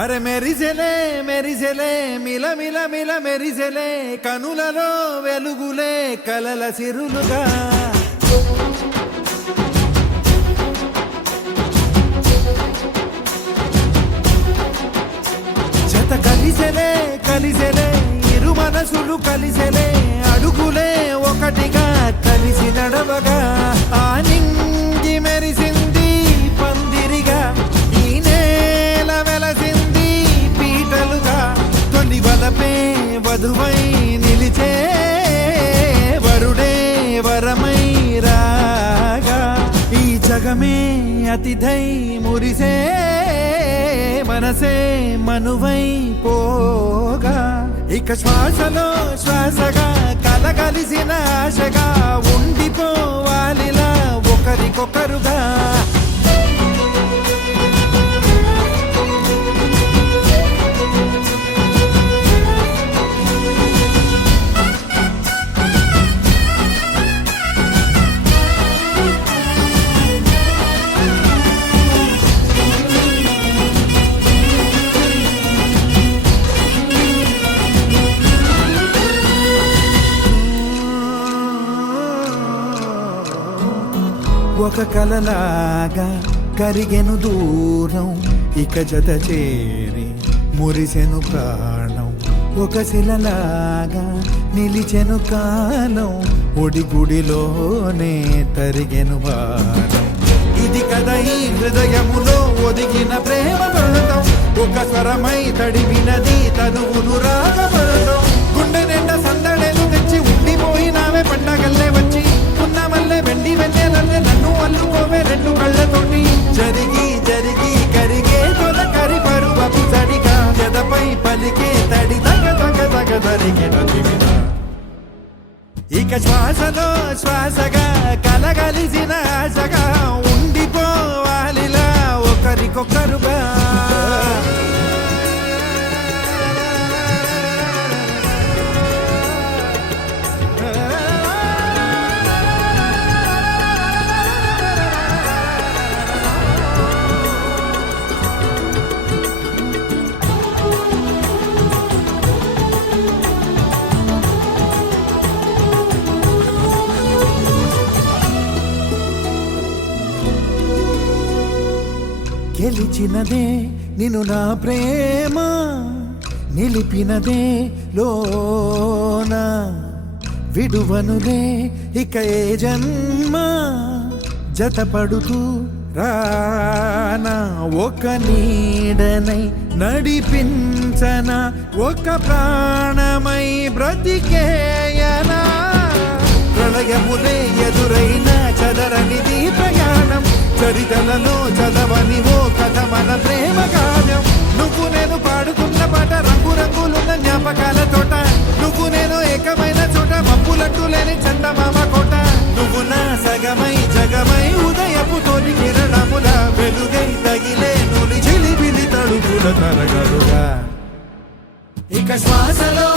అరే మెరిసెలే మెరిసెలే మిల మిల మిల మెరిసెలే కనులలో వెలుగులే కలల సిరులుగా జత కలిసెలే కలిసెలే ఇరు మనసులు కలిసెలే అడుగులే ఒకటిగా కలిసి నడవగా ఆ నింగి మెరిసింది పందిరిగా ఈ నేల వెలసింది పీటలుగా తొలి వలపే వధువై నిలిచే వరుడే వరమై రాగా ఈ జగమే అతిథై మురిసే మనసే మనువై పోగా ఇక శ్వాసలో శ్వాసగా కలగలిసిన ఆశగా ఉండిపోవాలిలా ఒకరికొకరుగా ఒక కలలాగా కరిగెను దూరం ఇక జత చేరి మురిసెను ప్రాణం ఒక శిలలాగా నిలిచెను కాలం ఒడిగుడిలోనే తరిగెను వారం ఇది కదా ఈ హృదయములో ఒదిగిన ప్రేమ పడతాం ఒక స్వరమై తడివినది తనువును రాగపడతాం గుండె నిండా సందడేలు తెచ్చి ఉండిపోయినావే పండగల్లే వచ్చి ఉన్న మల్లె వెండి వెన్నెలల్లే నన్ను అల్లుకోవే రెండు కళ్ళతోటి జరిగి జరిగి కరిగే తొల కరి పరువపు తడిగా ఎదపై పలికే తడి తగ తగ తగ తరిగిన దివిన ఇక శ్వాసలో శ్వాసగా కలగలిసిన ఆశగా ఉండిపోవాలిలా ఒకరికొకరుగా గెలిచినదే నిన్ను నా ప్రేమ నిలిపినదే లోన విడువనులే ఇక ఏ జన్మ జతపడుతూ రానా ఒక నీడనై నడిపించన ఒక ప్రాణమై బ్రతికేయనా ప్రళయములే ఎదురైన చదరనిది ప్రయాణం చరితలలో చదవని ఓ కథ మన ప్రేమ కావ్యం నువ్వు నేను పాడుకున్న పాట రంగు రంగులున్న జ్ఞాపకాల తోట నువ్వు నేను ఏకమైన చోట మప్పులట్టు లేని చందమామ కోట నువ్వు నా సగమై జగమై ఉదయపు తోటి కిరణముల వెలుగై తగిలే నులి చిలిబిలి తడుపుల తరగలుగా ఇక శ్వాసలో